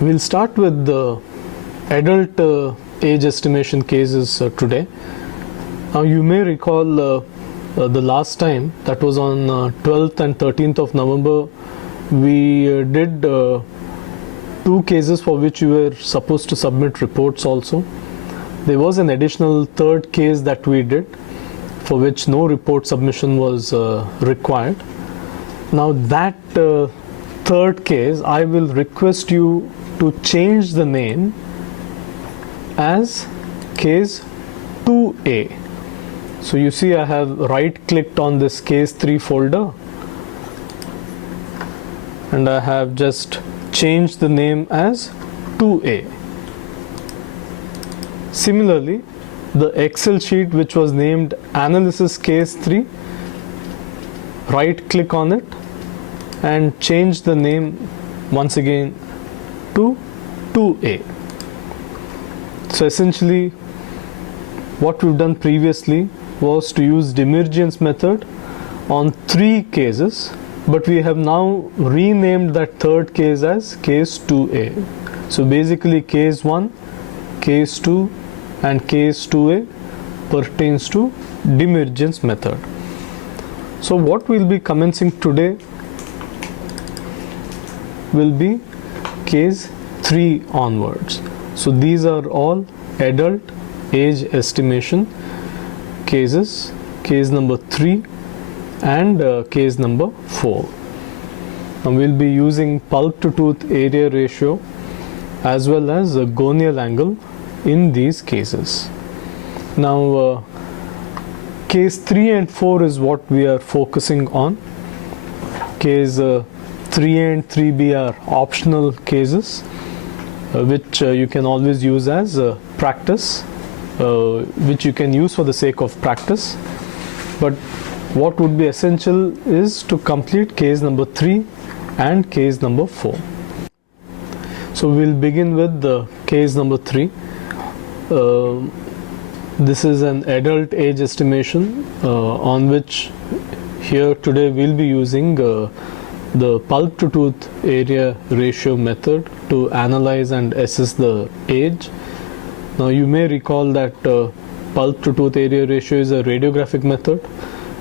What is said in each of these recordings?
We'll start with the adult age estimation cases today. Now you may recall the last time, that was on 12th and 13th of November, we did two cases for which you were supposed to submit reports also. There was an additional third case that we did for which no report submission was required. Now that third case, I will request you to change the name as case 2A. So you see I have right clicked on this case 3 folder and I have just changed the name as 2A. Similarly, the Excel sheet which was named analysis case 3, right click on it and change the name once again to 2A. So essentially what we've done previously was to use Demirjian's method on 3 cases, but we have now renamed that third case as case 2A. So basically case 1, case 2 and case 2A pertains to Demirjian's method. So what we'll be commencing today will be case 3 onwards. So these are all adult age estimation cases, case number 3 and case number 4. Now we'll be using pulp to tooth area ratio as well as a gonial angle in these cases. Now case 3 and 4 is what we are focusing on. Case 3 and 3B are optional cases which you can always use as practice, which you can use for the sake of practice. But what would be essential is to complete case number 3 and case number 4. So we'll begin with the case number 3. This is an adult age estimation on which here today we'll be using the pulp to tooth area ratio method to analyze and assess the age. Now you may recall that pulp to tooth area ratio is a radiographic method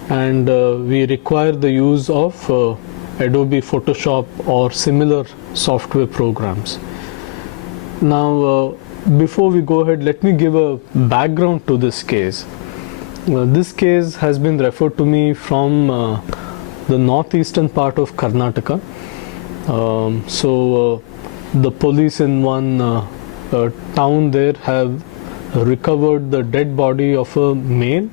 and we require the use of Adobe Photoshop or similar software programs. Now before we go ahead, let me give a background to this case. This case has been referred to me from the northeastern part of Karnataka. The police in one town there have recovered the dead body of a male.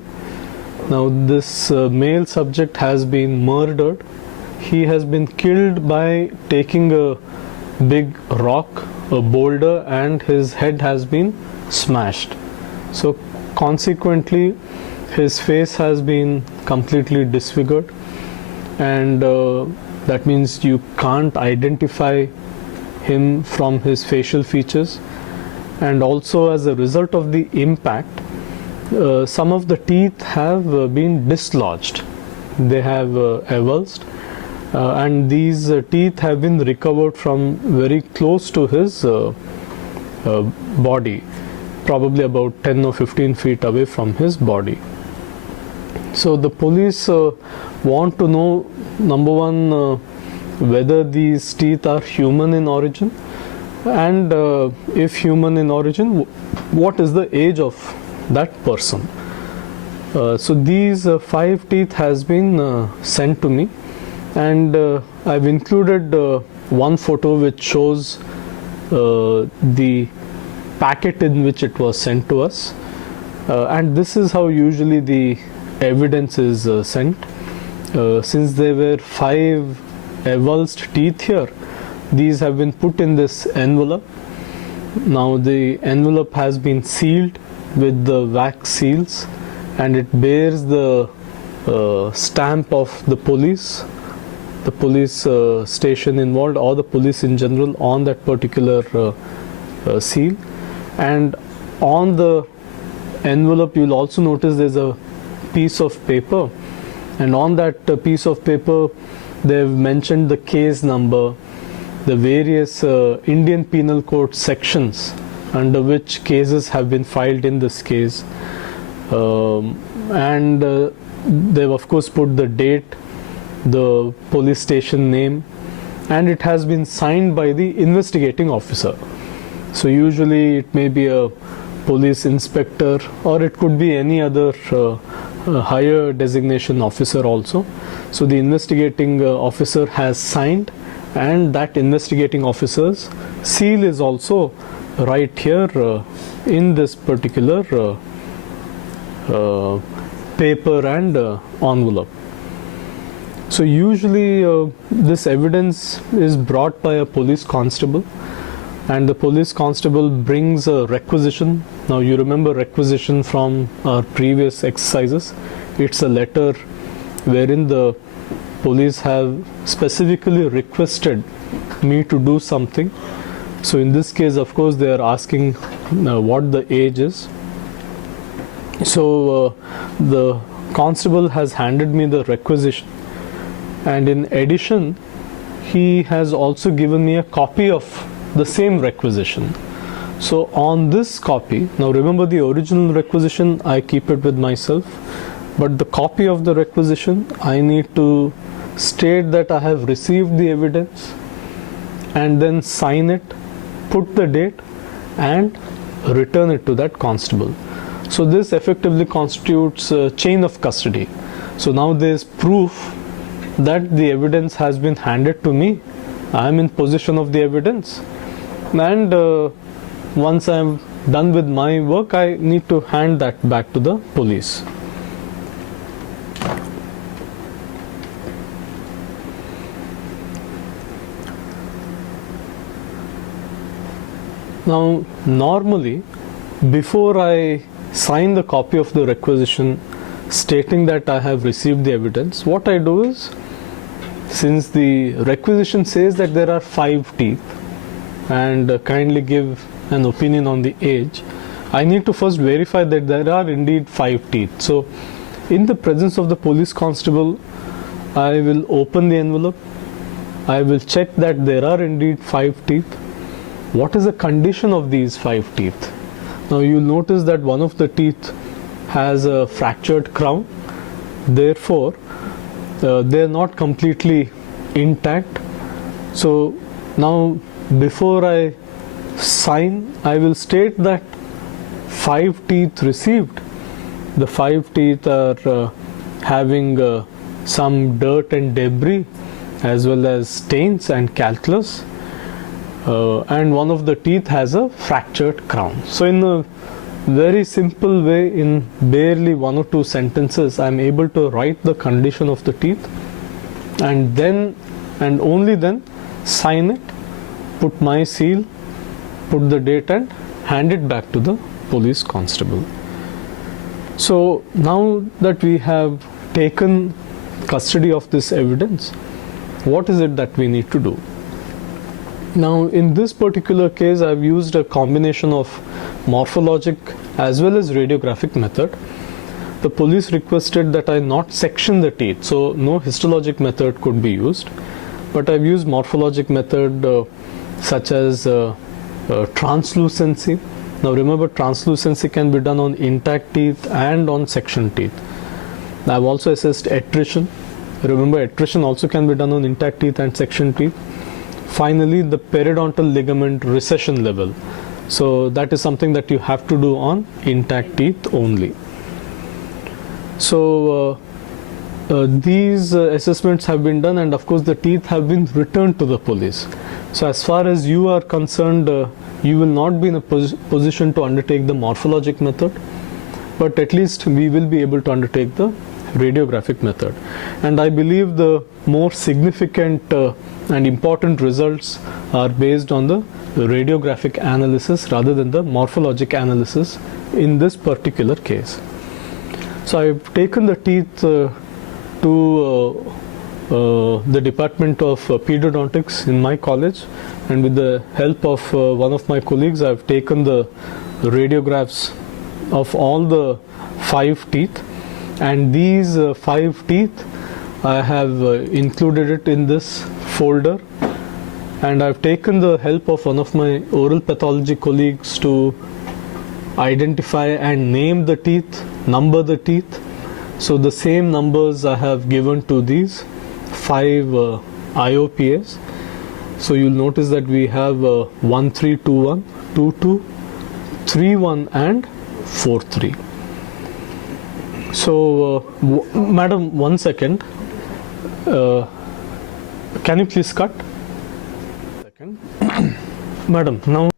Now this male subject has been murdered. He has been killed by taking a big rock, a boulder, and his head has been smashed. So consequently his face has been completely disfigured, and that means you can't identify him from his facial features. And also as a result of the impact, some of the teeth have been dislodged. They have avulsed, and these teeth have been recovered from very close to his body, probably about 10 or 15 feet away from his body. So the police want to know, number one, whether these teeth are human in origin, and if human in origin, what is the age of that person. So these 5 teeth has been sent to me, and I've included one photo which shows the packet in which it was sent to us, and this is how usually the evidence is sent. Since there were 5 avulsed teeth here, these have been put in this envelope. Now the envelope has been sealed with the wax seals, and it bears the stamp of the police station involved, or the police in general, on that particular seal. And on the envelope you will also notice there's a piece of paper, and on that piece of paper they have mentioned the case number the various Indian Penal Code sections under which cases have been filed in this case, and they've of course put the date, the police station name, and it has been signed by the investigating officer. So usually it may be a police inspector, or it could be any other higher designation officer also. So the investigating officer has signed, and that investigating officer's seal is also right here in this particular paper and envelope. So usually this evidence is brought by a police constable, and the police constable brings a requisition. Now you remember requisition from our previous exercises. It's a letter wherein the police have specifically requested me to do something. So in this case, of course, they are asking what the age is. So the constable has handed me the requisition, and in addition he has also given me a copy of the same requisition. So on this copy, now remember the original requisition, I keep it with myself, but the copy of the requisition, I need to state that I have received the evidence and then sign it, put the date, and return it to that constable. So this effectively constitutes a chain of custody. So now there is proof that the evidence has been handed to me. I am in possession of the evidence, and once I am done with my work, I need to hand that back to the police. Now normally, before I sign the copy of the requisition stating that I have received the evidence, what I do is, since the requisition says that there are 5 teeth and kindly give an opinion on the age, I need to first verify that there are indeed 5 teeth. So in the presence of the police constable, I will open the envelope, I will check that there are indeed 5 teeth. What is the condition of these 5 teeth? Now you'll notice that one of the teeth has a fractured crown, therefore they are not completely intact. So now before I sign, I will state that 5 teeth received. The 5 teeth are having some dirt and debris as well as stains and calculus, and one of the teeth has a fractured crown. So in a very simple way, in barely 1 or 2 sentences, I am able to write the condition of the teeth, and then and only then sign it, put my seal, put the date, and hand it back to the police constable. So now that we have taken custody of this evidence, what is it that we need to do? Now in this particular case, I have used a combination of morphologic as well as radiographic method. The police requested that I not section the teeth, so no histologic method could be used, but I've used morphologic method such as translucency. Now remember, translucency can be done on intact teeth and on sectioned teeth. I've also assessed attrition. Remember, attrition also can be done on intact teeth and sectioned teeth. Finally, the periodontal ligament recession level. So that is something that you have to do on intact teeth only. So these assessments have been done, and of course the teeth have been returned to the police. So as far as you are concerned, you will not be in a position to undertake the morphologic method, but at least we will be able to undertake the radiographic method. And I believe the more significant and important results are based on the radiographic analysis rather than the morphologic analysis in this particular case. So I've taken the teeth to the Department of Pedodontics in my college, and with the help of one of my colleagues, I've taken the radiographs of all the 5 teeth, and these 5 teeth I have included it in this folder, and I've taken the help of one of my oral pathology colleagues to identify and name the teeth, number the teeth. So the same numbers I have given to these 5 IOPAs. So you'll notice that we have 1321, 22, 31 and 43. So madam, 1 second. Can you please cut? Second. Madam, now,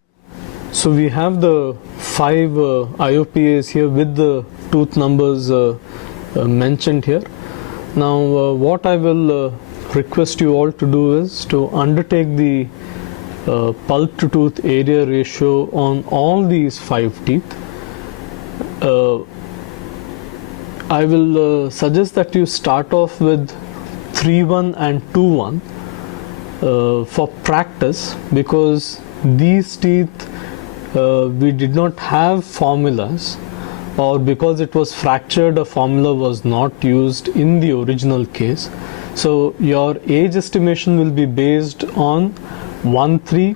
so we have the 5 IOPAs here with the tooth numbers mentioned here. Now what I will request you all to do is to undertake the pulp to tooth area ratio on all these 5 teeth. I will suggest that you start off with 3-1 and 2-1 for practice, because these teeth we did not have formulas, or because it was fractured, a formula was not used in the original case. So your age estimation will be based on 1-3,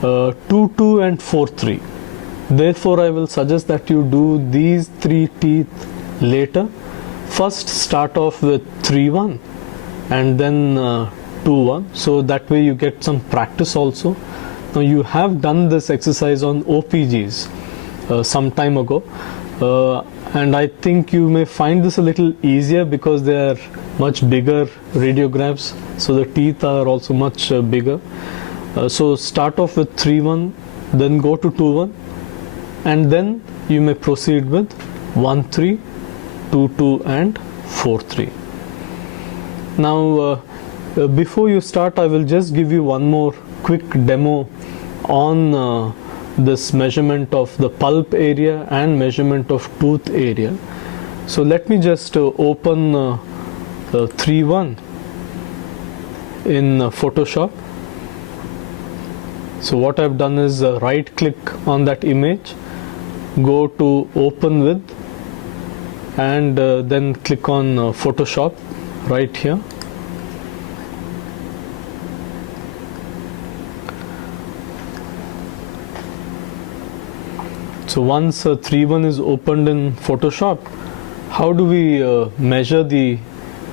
2-2 and 4-3. Therefore, I will suggest that you do these 3 teeth later. First start off with 3-1 and then 2-1, so that way you get some practice also. Now you have done this exercise on OPGs some time ago, and I think you may find this a little easier because they are much bigger radiographs, so the teeth are also much bigger. So start off with 3-1, then go to 2-1, and then you may proceed with 1-3, 2-2 and 4-3. Now before you start, I will just give you one more quick demo on this measurement of the pulp area and measurement of tooth area. So let me just open 3-1 in Photoshop. So what I've done is right click on that image, go to open with, and then click on Photoshop right here. So once 3-1 is opened in Photoshop, how do we measure the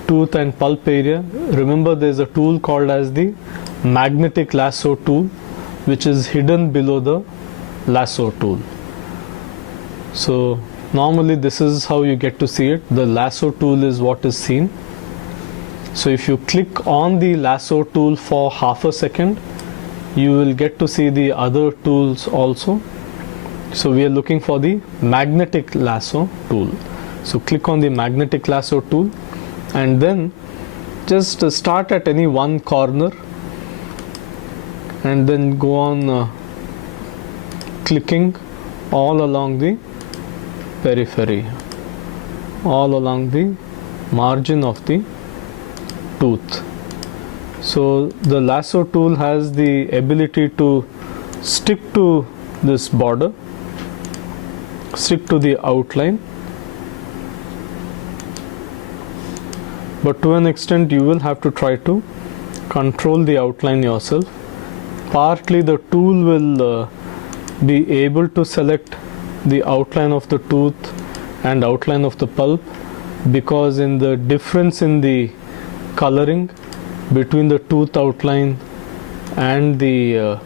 tooth and pulp area? Remember, there's a tool called as the magnetic lasso tool, which is hidden below the lasso tool. So normally this is how you get to see it. The lasso tool is what is seen. So if you click on the lasso tool for half a second, you will get to see the other tools also. So we are looking for the magnetic lasso tool. So click on the magnetic lasso tool and then just start at any one corner and then go on clicking all along the periphery, all along the margin of the tooth. So the lasso tool has the ability to stick to this border, stick to the outline, but to an extent you will have to try to control the outline yourself. Partly the tool will be able to select the outline of the tooth and outline of the pulp, because in the difference in the coloring between the tooth outline and the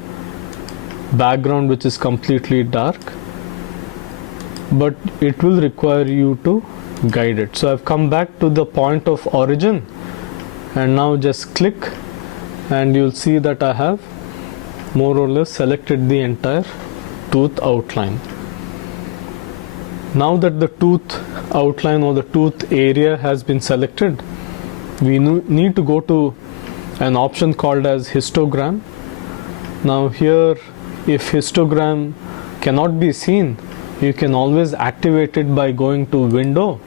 background, which is completely dark, but it will require you to guide it. So I've come back to the point of origin and now just click and you'll see that I have more or less selected the entire tooth outline. Now that the tooth outline or the tooth area has been selected, we need to go to an option called as histogram. Now here, if histogram cannot be seen, you can always activate it by going to window,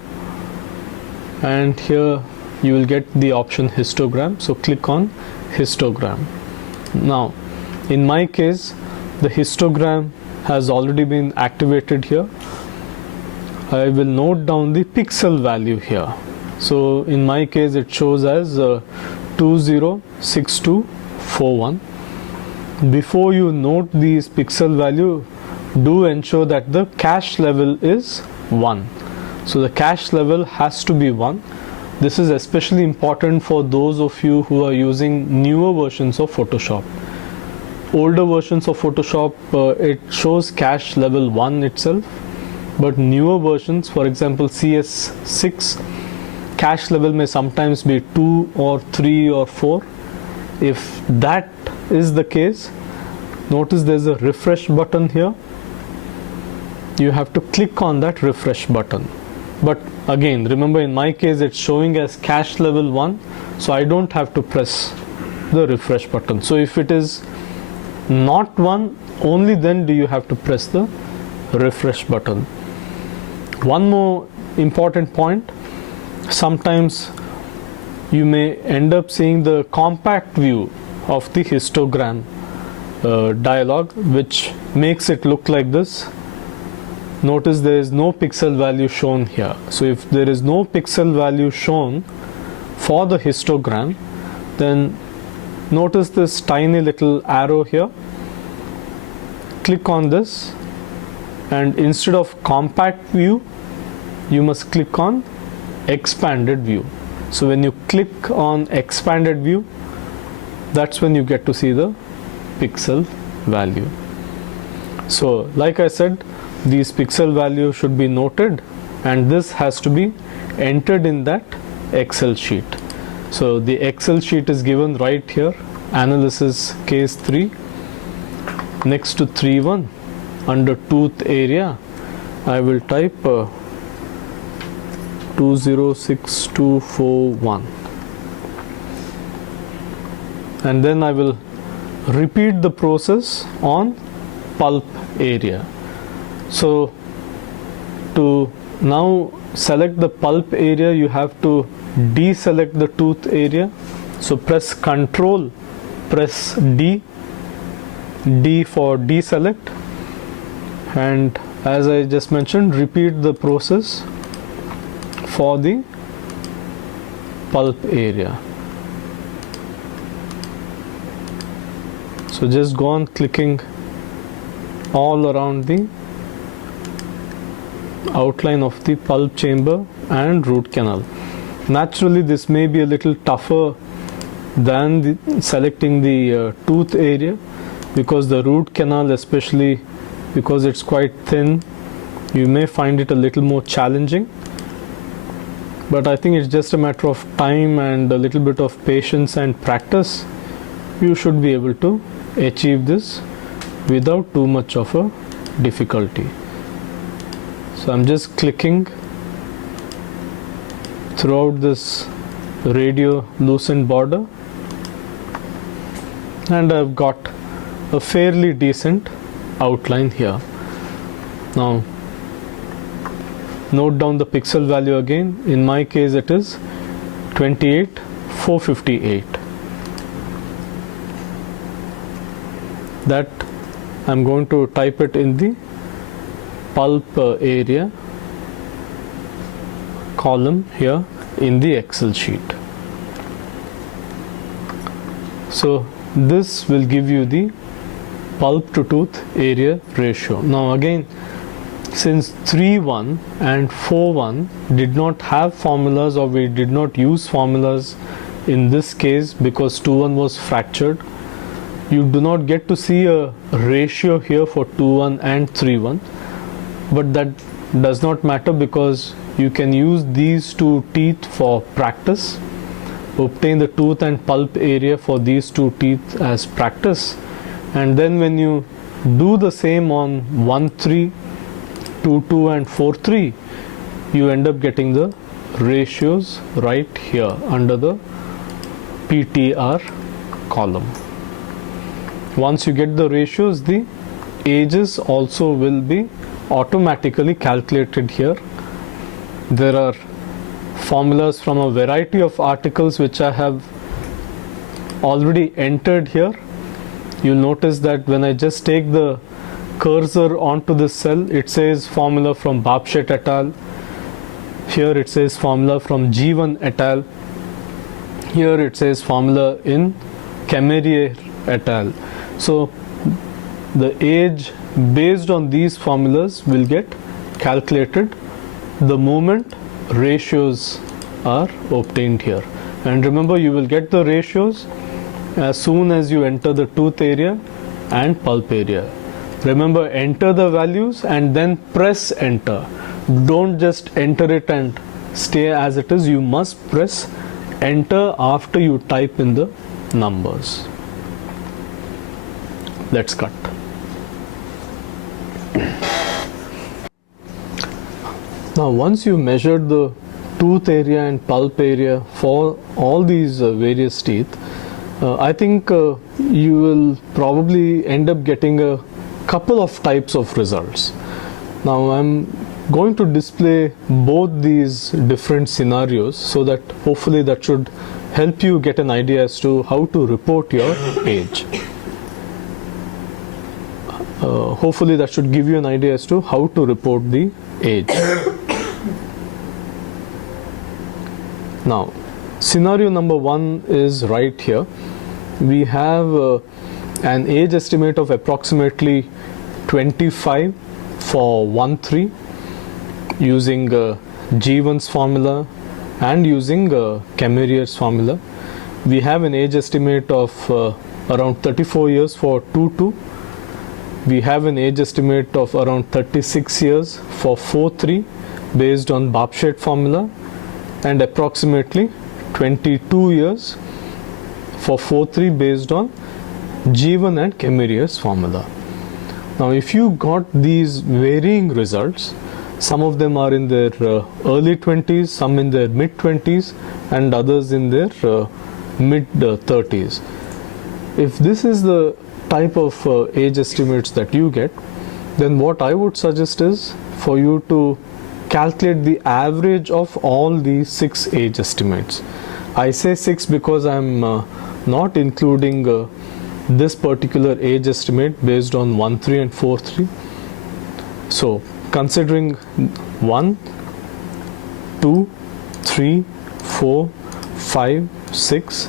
and here you will get the option histogram. So click on histogram. Now in my case, the histogram has already been activated here. I will note down the pixel value here. So in my case it shows as 206241. before you note these pixel value, do ensure that the cache level is 1. So the cache level has to be 1. This is especially important for those of you who are using newer versions of Photoshop. Older versions of Photoshop, it shows cache level 1 itself, but newer versions, for example CS6, cache level may sometimes be 2 or 3 or 4. If that is the case, notice there's a refresh button here. You have to click on that refresh button. But again, remember, in my case it's showing as cache level 1, so I don't have to press the refresh button. So if it is not 1, only then do you have to press the refresh button. One more important point, sometimes you may end up seeing the compact view of the histogram dialog, which makes it look like this. Notice there is no pixel value shown here. So if there is no pixel value shown for the histogram, then notice this tiny little arrow here. Click on this, and instead of compact view, you must click on expanded view. So when you click on expanded view, that's when you get to see the pixel value. So like I said, these pixel values should be noted, and this has to be entered in that Excel sheet. So the Excel sheet is given right here, analysis case 3, next to 3.1, under tooth area I will type 206241, and then I will repeat the process on pulp area. So to now select the pulp area, you have to deselect the tooth area. So press Ctrl, press D for deselect, and as I just mentioned, repeat the process for the pulp area. So just go on clicking all around the outline of the pulp chamber and root canal. Naturally, this may be a little tougher than selecting the tooth area, because the root canal, especially because it's quite thin, you may find it a little more challenging. But I think it's just a matter of time and a little bit of patience and practice. You should be able to achieve this without too much of a difficulty. So I'm just clicking throughout this radiolucent border, and I've got a fairly decent outline here. Now note down the pixel value again. In my case it is 28458. That I'm going to type it in the pulp area column here in the Excel sheet. So this will give you the pulp to tooth area ratio. Now again, since 3.1 and 4.1 did not have formulas, or we did not use formulas in this case because 2.1 was fractured, you do not get to see a ratio here for 2.1 and 3.1. But that does not matter, because you can use these two teeth for practice, obtain the tooth and pulp area for these two teeth as practice, and then when you do the same on 1.3, 2.2 and 4.3, you end up getting the ratios right here under the PTR column. Once you get the ratios, the ages also will be automatically calculated here. There are formulas from a variety of articles which I have already entered here. You'll notice that when I just take the cursor onto this cell, it says formula from Babshet et al. Here it says formula from G1 et al. Here it says formula in Camerier et al. So the age based on these formulas will get calculated the moment ratios are obtained here. And remember, you will get the ratios as soon as you enter the tooth area and pulp area. Remember, enter the values and then press enter. Don't just enter it and stay as it is. You must press enter after you type in the numbers. Let's cut. Now, once you measured the tooth area and pulp area for all these various teeth, I think you will probably end up getting a couple of types of results. Now, I'm going to display both these different scenarios so that hopefully that should help you get an idea as to how to report your age. Hopefully that should give you an idea as to how to report the age. Now, scenario number 1 is right here. We have an age estimate of approximately 25 for 1-3 using G1's formula and using Camerier's formula. We have an age estimate of around 34 years for 2-2. We have an age estimate of around 36 years for 4-3 based on Bapschet formula, and approximately 22 years for 4-3 based on G1 and Camerier's formula. Now, if you got these varying results, some of them are in their early 20s, some in their mid 20s, and others in their mid 30s. If this is the type of age estimates that you get, then what I would suggest is for you to calculate the average of all these 6 age estimates. I say 6 because I'm not including this particular age estimate based on 1-3 and 4-3. So considering 1, 2, 3, 4, 5, 6,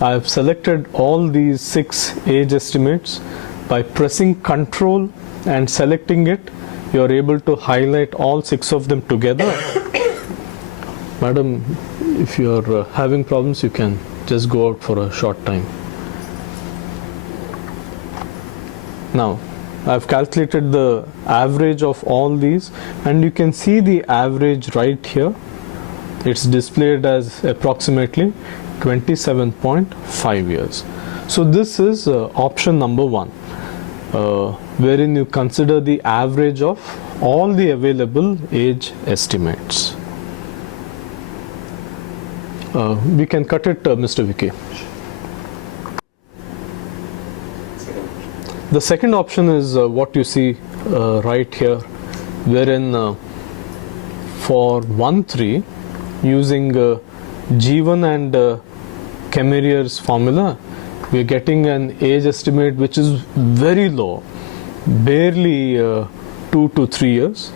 I have selected all these 6 age estimates. By pressing Control and selecting it, you are able to highlight all 6 of them together. Madam, if you are having problems, you can just go out for a short time. Now, I have calculated the average of all these, and you can see the average right here. It's displayed as approximately 27.5 years. So this is option number 1, wherein you consider the average of all the available age estimates. We can cut it, Mr. Vicky. The second option is what you see right here, wherein for 1-3 using G1 and Camerier's formula, we are getting an age estimate which is very low, barely 2 to 3 years.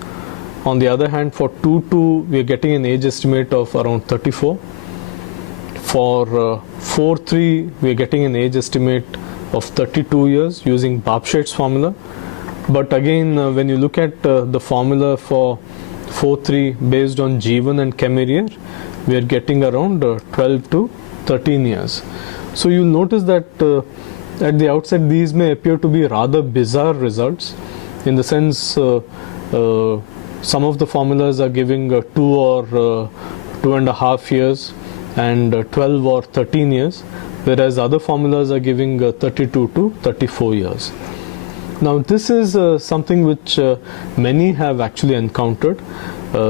On the other hand, for 2-2 we are getting an age estimate of around 34. For 4-3 we are getting an age estimate of 32 years using Bapschet's formula. But again, when you look at the formula for 4-3 based on G1 and Camerier, we are getting around 12 to 13 years. So you'll notice that at the outset these may appear to be rather bizarre results, in the sense some of the formulas are giving 2 or 2.5 years and 12 or 13 years, whereas other formulas are giving 32 to 34 years. Now this is something which many have actually encountered.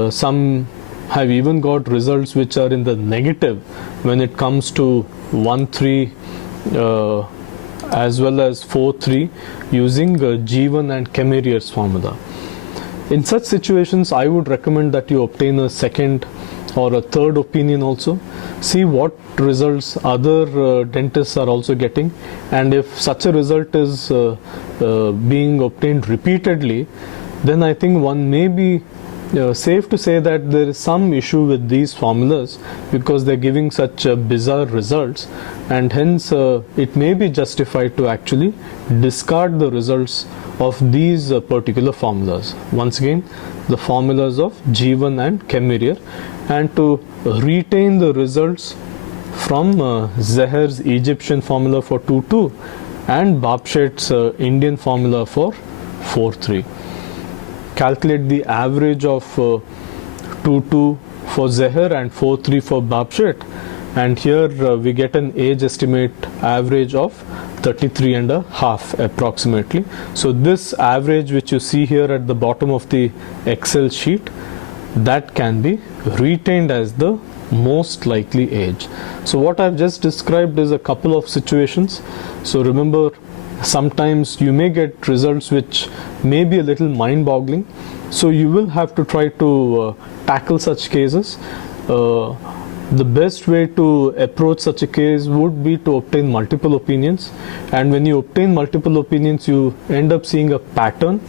Some have even got results which are in the negative when it comes to 1-3 as well as 4-3 using G1 and Camerier's formula. In such situations, I would recommend that you obtain a second or a third opinion also. See what results other dentists are also getting, and if such a result is being obtained repeatedly, then I think one may be safe to say that there is some issue with these formulas because they're giving such bizarre results, and hence it may be justified to actually discard the results of these particular formulas. Once again, the formulas of Jeevan and Kemmerer, and to retain the results from Zeher's Egyptian formula for 2-2 and Babshet's Indian formula for 4-3. Calculate the average of 2-2 for Zeher and 4-3 for Babshet, and here we get an age estimate average of 33.5 approximately. So this average which you see here at the bottom of the Excel sheet, that can be retained as the most likely age. So what I've just described is a couple of situations. So remember, sometimes you may get results which may be a little mind-boggling, so you will have to try to tackle such cases. The best way to approach such a case would be to obtain multiple opinions, and when you obtain multiple opinions you end up seeing a pattern,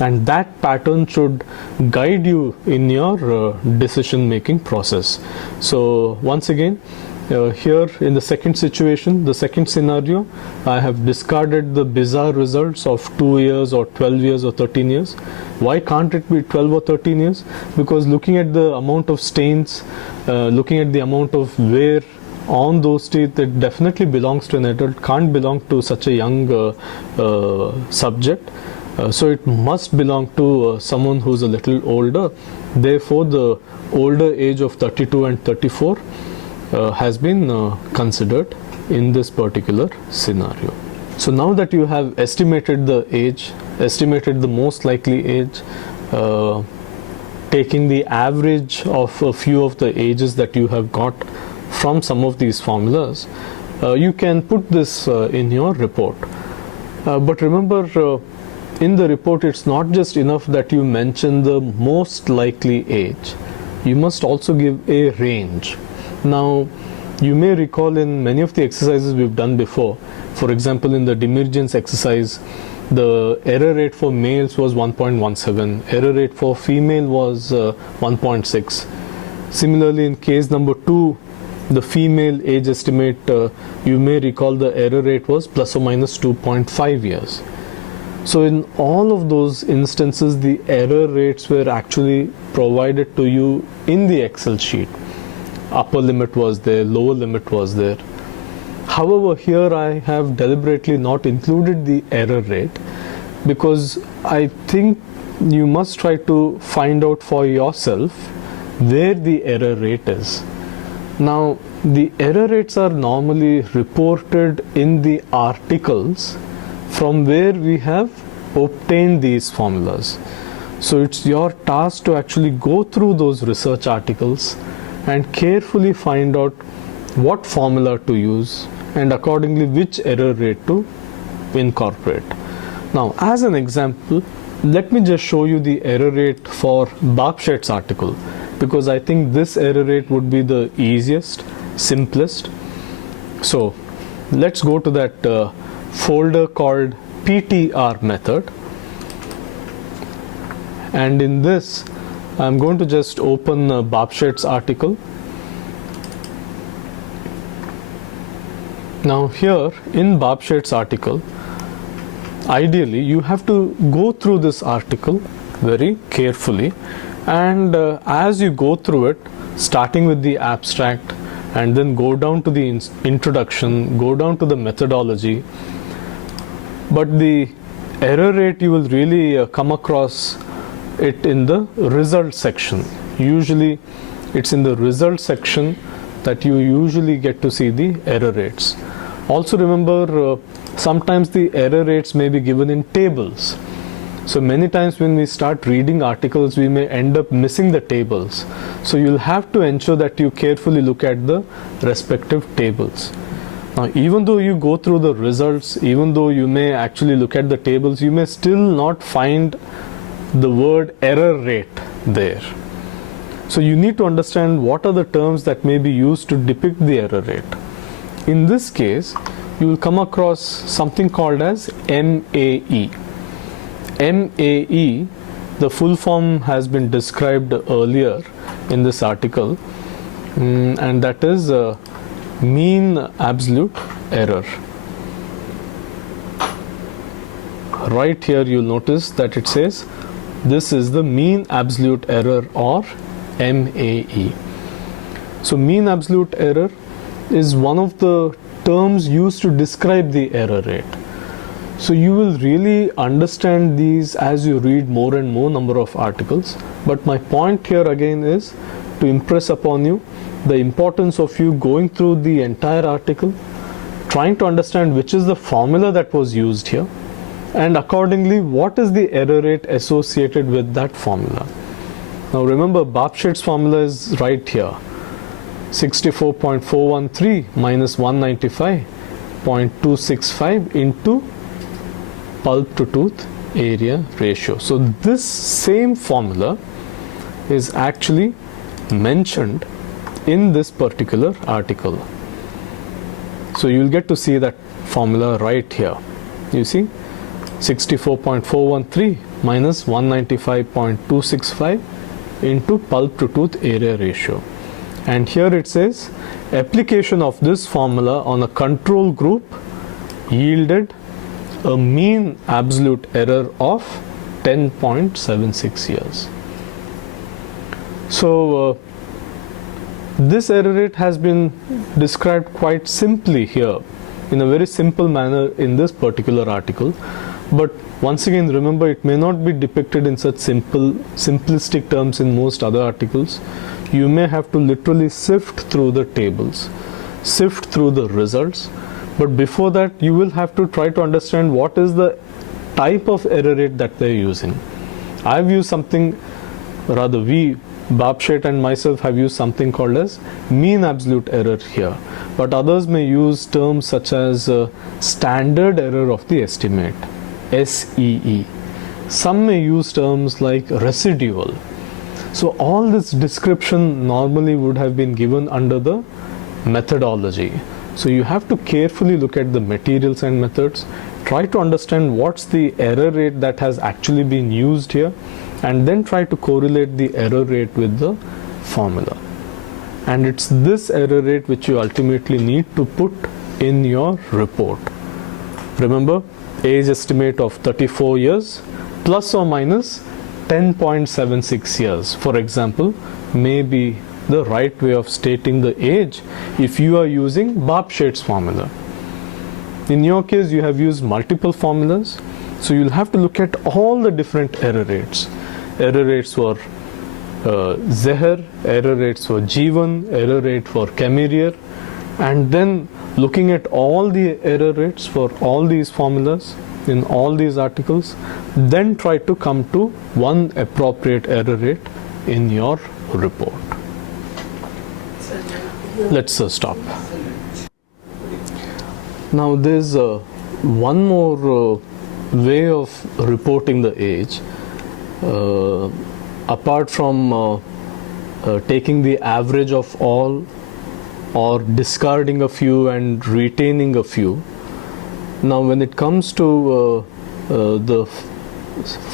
and that pattern should guide you in your decision making process. So once again, here in the second situation, the second scenario, I have discarded the bizarre results of 2 years or 12 years or 13 years. Why can't it be 12 or 13 years? Because looking at the amount of stains, looking at the amount of wear on those teeth, it definitely belongs to an adult, can't belong to such a young subject. So it must belong to someone who's a little older. Therefore, the older age of 32 and 34 has been considered in this particular scenario. So now that you have estimated the age, estimated the most likely age, taking the average of a few of the ages that you have got from some of these formulas, you can put this in your report. But remember, in the report it's not just enough that you mention the most likely age. You must also give a range. Now, you may recall in many of the exercises we've done before, for example in the Demirjian's exercise, the error rate for males was 1.17, error rate for female was 1.6. Similarly, in case number 2, the female age estimate, you may recall the error rate was plus or minus 2.5 years. So in all of those instances, the error rates were actually provided to you in the Excel sheet. Upper limit was there, lower limit was there. However, here I have deliberately not included the error rate because I think you must try to find out for yourself where the error rate is. Now, the error rates are normally reported in the articles from where we have obtained these formulas. So it's your task to actually go through those research articles and carefully find out what formula to use and accordingly which error rate to incorporate. Now, as an example, let me just show you the error rate for Babshet's article, because I think this error rate would be the easiest, simplest. So let's go to that folder called PTR method, and in this I'm going to just open Babshet's article. Now here in Babshet's article, ideally you have to go through this article very carefully, and as you go through it, starting with the abstract and then go down to the introduction, go down to the methodology, but the error rate you will really come across it in the result section. Usually it's in the result section that you usually get to see the error rates. Also remember, sometimes the error rates may be given in tables. So many times when we start reading articles, we may end up missing the tables. So you'll have to ensure that you carefully look at the respective tables. Now, even though you go through the results, even though you may actually look at the tables, you may still not find the word error rate there. So you need to understand what are the terms that may be used to depict the error rate. In this case, you will come across something called as MAE. MAE, The full form has been described earlier in this article, and that is mean absolute error. Right here you'll notice that it says this is the mean absolute error, or MAE. So mean absolute error is one of the terms used to describe the error rate. So you will really understand these as you read more and more number of articles. But my point here again is to impress upon you the importance of you going through the entire article, trying to understand which is the formula that was used here, and accordingly what is the error rate associated with that formula. Now remember, Bapshet's formula is right here, 64.413 minus 195.265 into pulp to tooth area ratio. So this same formula is actually mentioned in this particular article. So you'll get to see that formula right here. You see, 64.413 minus 195.265 into pulp to tooth area ratio. And here it says application of this formula on a control group yielded a mean absolute error of 10.76 years. So this error rate has been described quite simply here, in a very simple manner in this particular article. But once again, remember, it may not be depicted in such simplistic terms in most other articles. You may have to literally sift through the tables, sift through the results. But before that, you will have to try to understand what is the type of error rate that they're using. I've used something, rather we, Bapshet and myself, have used something called as mean absolute error here. But others may use terms such as standard error of the estimate, SEE. Some may use terms like residual. So all this description normally would have been given under the methodology. So you have to carefully look at the materials and methods, try to understand what's the error rate that has actually been used here, and then try to correlate the error rate with the formula. And it's this error rate which you ultimately need to put in your report. Remember, age estimate of 34 years plus or minus 10.76 years, for example, may be the right way of stating the age if you are using Bapshet's formula. In your case, you have used multiple formulas, so you'll have to look at all the different error rates. Error rates for Zeher, error rates for Jeevan, error rate for Camerier, and then looking at all the error rates for all these formulas in all these articles, then try to come to one appropriate error rate in your report. Let's stop. Now there's one more way of reporting the age, apart from taking the average of all or discarding a few and retaining a few. Now when it comes to the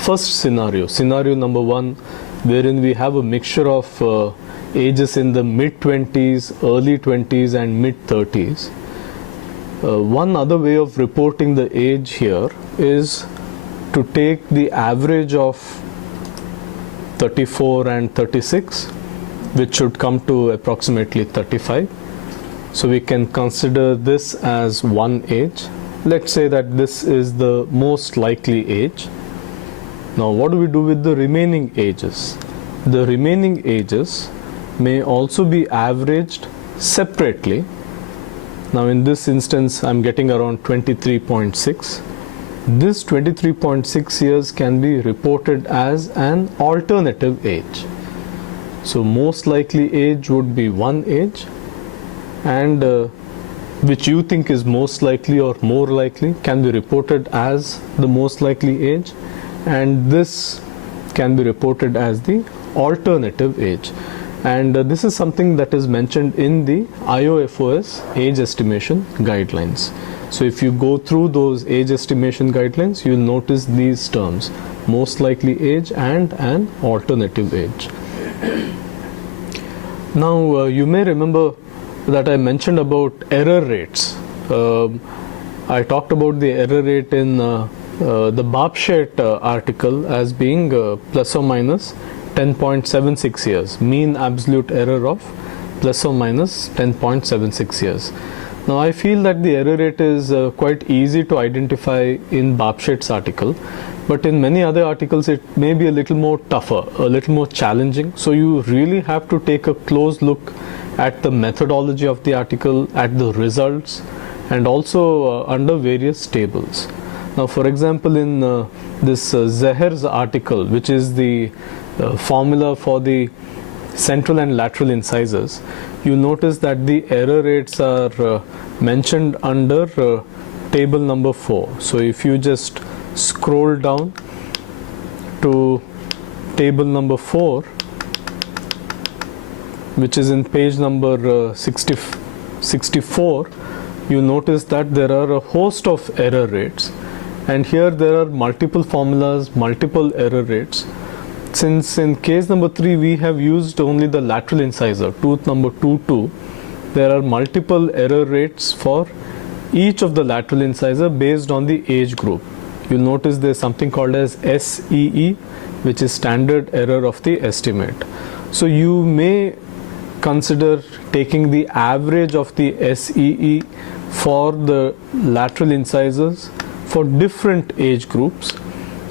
first scenario number one, wherein we have a mixture of ages in the mid-20s, early 20s and mid-30s. One other way of reporting the age here is to take the average of 34 and 36, which should come to approximately 35. So we can consider this as one age. Let's say that this is the most likely age. Now what do we do with the remaining ages? The remaining ages may also be averaged separately. Now in this instance, I'm getting around 23.6. This 23.6 years can be reported as an alternative age. So most likely age would be one age, and which you think is most likely or more likely can be reported as the most likely age, and this can be reported as the alternative age. And this is something that is mentioned in the IOFOS age estimation guidelines. So if you go through those age estimation guidelines, you'll notice these terms: most likely age and an alternative age. Now you may remember that I mentioned about error rates. I talked about the error rate in the Babshet article as being plus or minus 10.76 years, mean absolute error of plus or minus 10.76 years. Now I feel that the error rate is quite easy to identify in Babshet's article, but in many other articles it may be a little more tougher, a little more challenging. So you really have to take a close look at the methodology of the article, at the results, and also under various tables. Now for example, in this Zeher's article, which is the formula for the central and lateral incisors, you notice that the error rates are mentioned under table number 4. So if you just scroll down to table number 4, which is in page number 64, you notice that there are a host of error rates, and here there are multiple formulas, multiple error rates. Since in case number 3 we have used only the lateral incisor, tooth number 22, there are multiple error rates for each of the lateral incisor based on the age group. You'll notice there's something called as SEE, which is standard error of the estimate. So you may consider taking the average of the SEE for the lateral incisors for different age groups,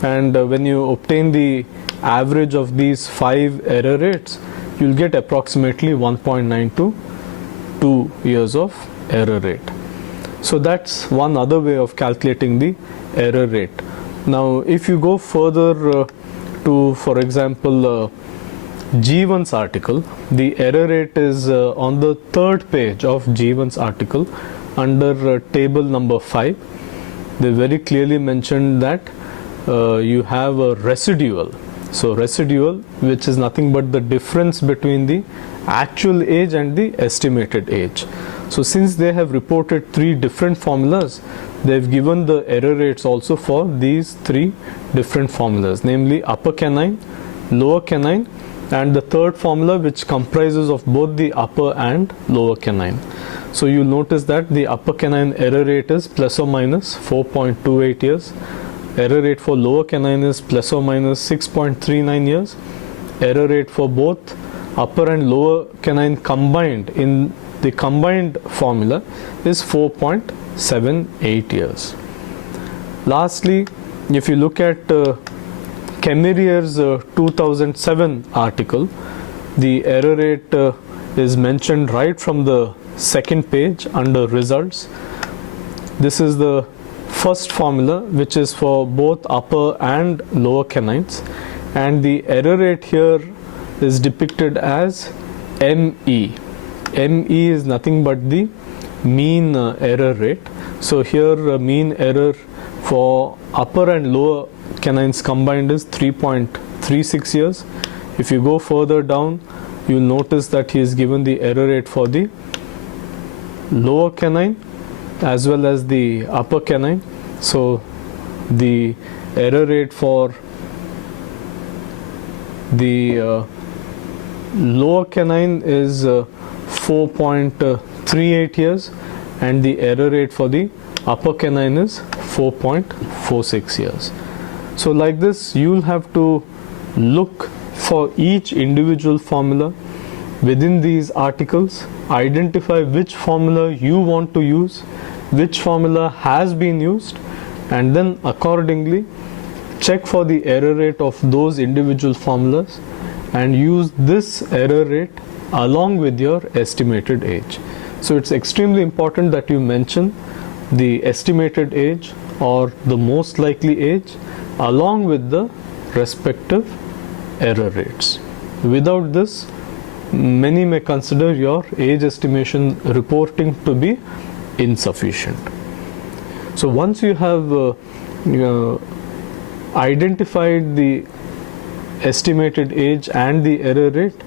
and when you obtain the average of these 5 error rates, you'll get approximately 1.9 to 2 years of error rate. So that's one other way of calculating the error rate. Now if you go further to, for example, Jeevan's article, the error rate is on the 3rd page of Jeevan's article under table number 5. They very clearly mentioned that you have a residual. So residual, which is nothing but the difference between the actual age and the estimated age. So since they have reported 3 different formulas, they've given the error rates also for these 3 different formulas, namely upper canine, lower canine, and the 3rd formula, which comprises of both the upper and lower canine. So you'll notice that the upper canine error rate is plus or minus 4.28 years. Error rate for lower canine is plus or minus 6.39 years. Error rate for both upper and lower canine combined in the combined formula is 4.78 years. Lastly, if you look at Kemirier's 2007 article, the error rate is mentioned right from the 2nd page under results. This is the first formula, which is for both upper and lower canines, and the error rate here is depicted as ME. ME is nothing but the mean error rate. So here mean error for upper and lower canines combined is 3.36 years. If you go further down, you'll notice that he is given the error rate for the lower canine as well as the upper canine. So the error rate for the lower canine is 4.38 years, and the error rate for the upper canine is 4.46 years. So like this, you'll have to look for each individual formula within these articles, identify which formula you want to use, which formula has been used, and then accordingly check for the error rate of those individual formulas and use this error rate along with your estimated age. So it's extremely important that you mention the estimated age or the most likely age along with the respective error rates. Without this, many may consider your age estimation reporting to be insufficient. So once you have identified the estimated age and the error rate,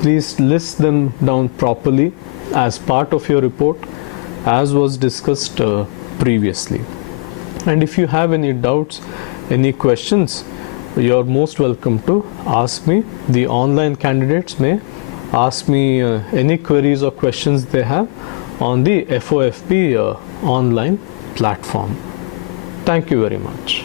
please list them down properly as part of your report, as was discussed previously. And if you have any doubts, any questions, you're most welcome to ask me. The online candidates may ask me any queries or questions they have on the FOFP online platform. Thank you very much.